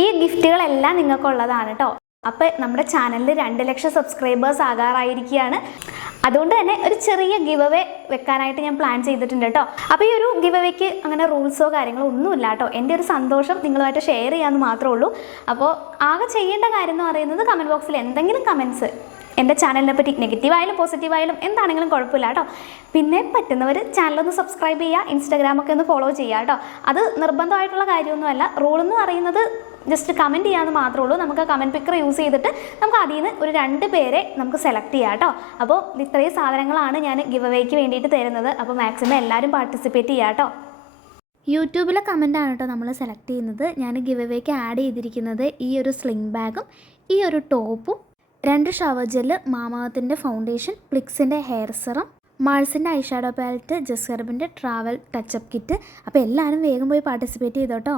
ഈ ഗിഫ്റ്റുകളെല്ലാം നിങ്ങൾക്കുള്ളതാണ് കേട്ടോ അപ്പോൾ നമ്മുടെ ചാനലിൽ രണ്ട് ലക്ഷം സബ്സ്ക്രൈബേഴ്സ് ആകാറായിരിക്കുകയാണ്. അതുകൊണ്ട് തന്നെ ഒരു ചെറിയ ഗിവ് അവേ വെക്കാനായിട്ട് ഞാൻ പ്ലാൻ ചെയ്തിട്ടുണ്ട് കേട്ടോ അപ്പോൾ ഈ ഒരു ഗിവ് അവേക്ക് അങ്ങനെ റൂൾസോ കാര്യങ്ങളോ ഒന്നുമില്ല കേട്ടോ എന്റെ ഒരു സന്തോഷം നിങ്ങളുമായിട്ട് ഷെയർ ചെയ്യാമെന്ന് മാത്രമേ ഉള്ളൂ. അപ്പോൾ ആകെ ചെയ്യേണ്ട കാര്യം എന്ന് പറയുന്നത് കമന്റ് ബോക്സിൽ എന്തെങ്കിലും കമൻസ് എന്റെ ചാനലിനെ പറ്റി നെഗറ്റീവായാലും പോസിറ്റീവായാലും എന്താണെങ്കിലും കുഴപ്പമില്ല കേട്ടോ പിന്നെ പറ്റുന്നവർ ചാനലൊന്ന് സബ്സ്ക്രൈബ് ചെയ്യുക ഇൻസ്റ്റാഗ്രാമൊക്കെ ഒന്ന് ഫോളോ ചെയ്യുക കേട്ടോ അത് നിർബന്ധമായിട്ടുള്ള കാര്യമൊന്നുമല്ല. റൂൾ എന്ന് പറയുന്നത് ജസ്റ്റ് കമന്റ് ചെയ്യാമെന്ന് മാത്രമേ ഉള്ളൂ. നമുക്ക് ആ കമന്റ് പിക്കർ യൂസ് ചെയ്തിട്ട് നമുക്ക് അതിൽ നിന്ന് ഒരു രണ്ട് പേരെ നമുക്ക് സെലക്ട് ചെയ്യാം കേട്ടോ. അപ്പോൾ ഇത്രയും സാധനങ്ങളാണ് ഞാൻ ഗിവ് അവേക്ക് വേണ്ടിയിട്ട് തരുന്നത്. അപ്പോൾ മാക്സിമം എല്ലാവരും പാർട്ടിസിപ്പേറ്റ് ചെയ്യാം കേട്ടോ. യൂട്യൂബിലെ കമന്റാണ് കേട്ടോ നമ്മൾ സെലക്ട് ചെയ്യുന്നത്. ഞാൻ ഗിവ് അവേക്ക് ആഡ് ചെയ്തിരിക്കുന്നത് ഈ ഒരു സ്ലിംഗ് ബാഗും ഈ ഒരു ടോപ്പും രണ്ട് ഷവർ ജെല്ല് മാമാവത്തിന്റെ ഫൗണ്ടേഷൻ പ്ലിക്സിന്റെ ഹെയർ സെറം മാൾസിന്റെ ഐഷാഡോ പാലറ്റ് ജസ്കർബിന്റെ ട്രാവൽ ടച്ചപ്പ് കിറ്റ് അപ്പോൾ എല്ലാവരും വേഗം പോയി പാർട്ടിസിപ്പേറ്റ് ചെയ്തോട്ടോ